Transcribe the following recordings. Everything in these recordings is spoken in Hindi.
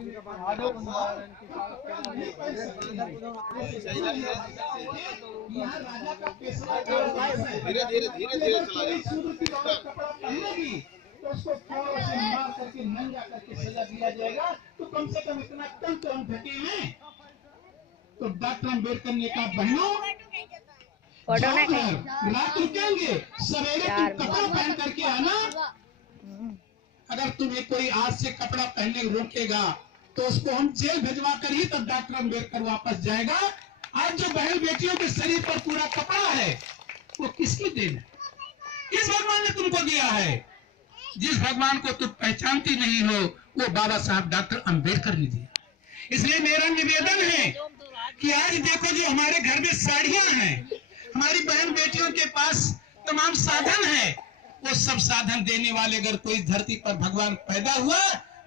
धीरे धीरे धीरे धीरे चला तो उसको थोड़ा से मार करके नंगा करके सजा दिया जाएगा। तो कम से कम इतना कम तो हम ढके हैं। तो डॉक्टर अम्बेडकर ने कहा बहनों रात रुकेंगे, सवेरे तुम कपड़ा पहन करके आना। अगर तुम्हें कोई आज से कपड़ा पहनने रोकेगा तो उसको हम जेल भिजवा कर ही तब डॉक्टर अम्बेडकर वापस जाएगा। आज जो बहन बेटियों के शरीर पर पूरा कपड़ा है वो किसकी देन है? किस भगवान ने तुमको दिया है? जिस भगवान को तुम पहचानती नहीं हो वो बाबा साहब डॉक्टर अम्बेडकर ने दिया। इसलिए मेरा निवेदन है कि आज देखो जो हमारे घर में साड़ियां हैं, हमारी बहन बेटियों के पास तमाम साधन है, वो सब साधन देने वाले अगर कोई धरती पर भगवान पैदा हुआ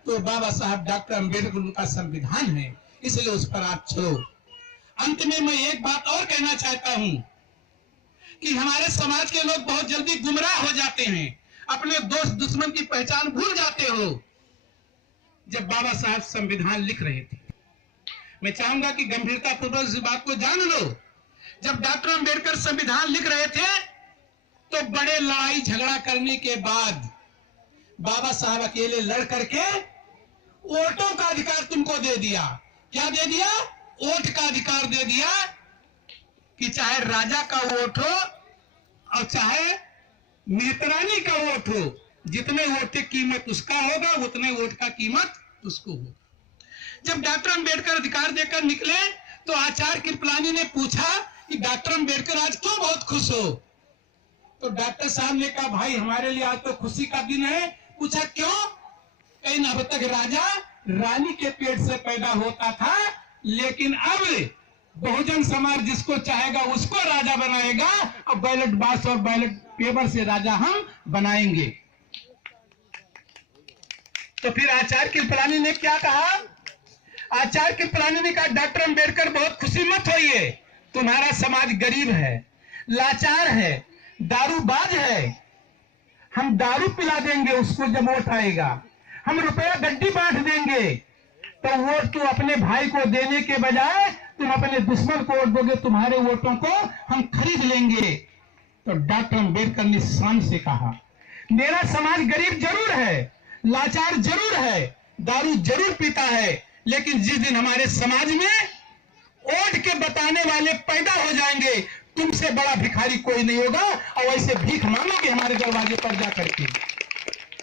तो बाबा साहब डॉक्टर अम्बेडकर उनका संविधान है। इसलिए उस पर आप चलो। अंत में मैं एक बात और कहना चाहता हूं कि हमारे समाज के लोग बहुत जल्दी गुमराह हो जाते हैं, अपने दोस्त दुश्मन की पहचान भूल जाते हो। जब बाबा साहब संविधान लिख रहे थे, मैं चाहूंगा कि गंभीरता पूर्वक इस बात को जान लो। जब डॉक्टर अम्बेडकर संविधान लिख रहे थे तो बड़े लड़ाई झगड़ा करने के बाद बाबा साहब अकेले लड़ करके वोटों का अधिकार तुमको दे दिया। क्या दे दिया? वोट का अधिकार दे दिया कि चाहे राजा का वोट हो और चाहे मेहतरानी का वोट हो, जितने वोट की कीमत उसका होगा उतने वोट का कीमत उसको होगा। जब डॉक्टर अम्बेडकर अधिकार देकर निकले तो आचार्य कृपलानी ने पूछा कि डॉक्टर अम्बेडकर आज क्यों बहुत खुश हो? तो डॉक्टर साहब ने कहा भाई हमारे लिए आज तो खुशी का दिन है। पूछा क्यों? कहीं अब तक राजा रानी के पेट से पैदा होता था, लेकिन अब बहुजन समाज जिसको चाहेगा उसको राजा बनाएगा और बैलेट बॉक्स और बैलेट पेपर से राजा हम बनाएंगे। तो फिर आचार्य कृपलानी ने क्या कहा? आचार्य कृपलानी ने कहा डॉक्टर अम्बेडकर बहुत खुशी मत होइए, तुम्हारा समाज गरीब है, लाचार है, दारूबाज है। हम दारू पिला देंगे उसको जब वोट आएगा, हम रुपया गड्डी बांट देंगे। तो वोट तू अपने भाई को देने के बजाय तुम अपने दुश्मन को वोट दोगे, तुम्हारे वोटों को हम खरीद लेंगे। तो डॉक्टर अम्बेडकर ने शान से कहा मेरा समाज गरीब जरूर है, लाचार जरूर है, दारू जरूर पीता है, लेकिन जिस दिन हमारे समाज में वोट के बताने वाले पैदा हो जाएंगे तुमसे बड़ा भिखारी कोई नहीं होगा और वैसे भीख मांगोगे हमारे दरवाजे पर जाकर के।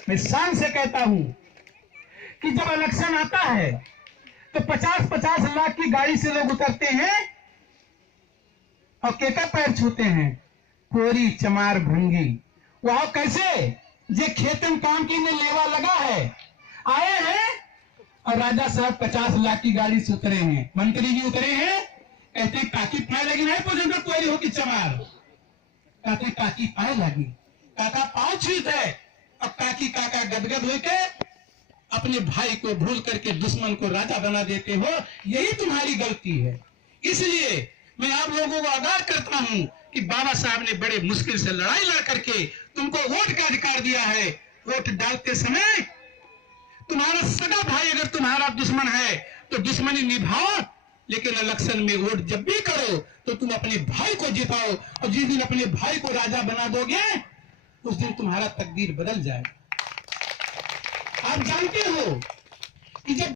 मैं शान से कहता हूं कि जब इलेक्शन आता है तो 50-50 लाख की गाड़ी से लोग उतरते हैं और केका पैर छूते हैं, कोरी चमार भंगी। वहां कैसे जे खेतन काम की ने लेवा लगा है, आए हैं और राजा साहब 50 लाख की गाड़ी से उतरे हैं, मंत्री जी उतरे हैं, कहते काकी पाए लगी नहीं पहुंचे कोई हो कि चमार कहते काकी पाए लगी, काका पाँव छूते और काकी काका गदगद होके अपने भाई को भूल करके दुश्मन को राजा बना देते हो। यही तुम्हारी गलती है। इसलिए मैं आप लोगों को आगाह करता हूं कि बाबा साहब ने बड़े मुश्किल से लड़ाई लड़ करके तुमको वोट का अधिकार दिया है। वोट डालते समय तुम्हारा सगा भाई अगर तुम्हारा दुश्मन है तो दुश्मनी निभाओ, लेकिन इलेक्शन में वोट जब भी करो तो तुम अपने भाई को जिताओ, और जिस दिन अपने भाई को राजा बना दोगे उस दिन तुम्हारा तकदीर बदल जाएगा। आप जानते हो कि जब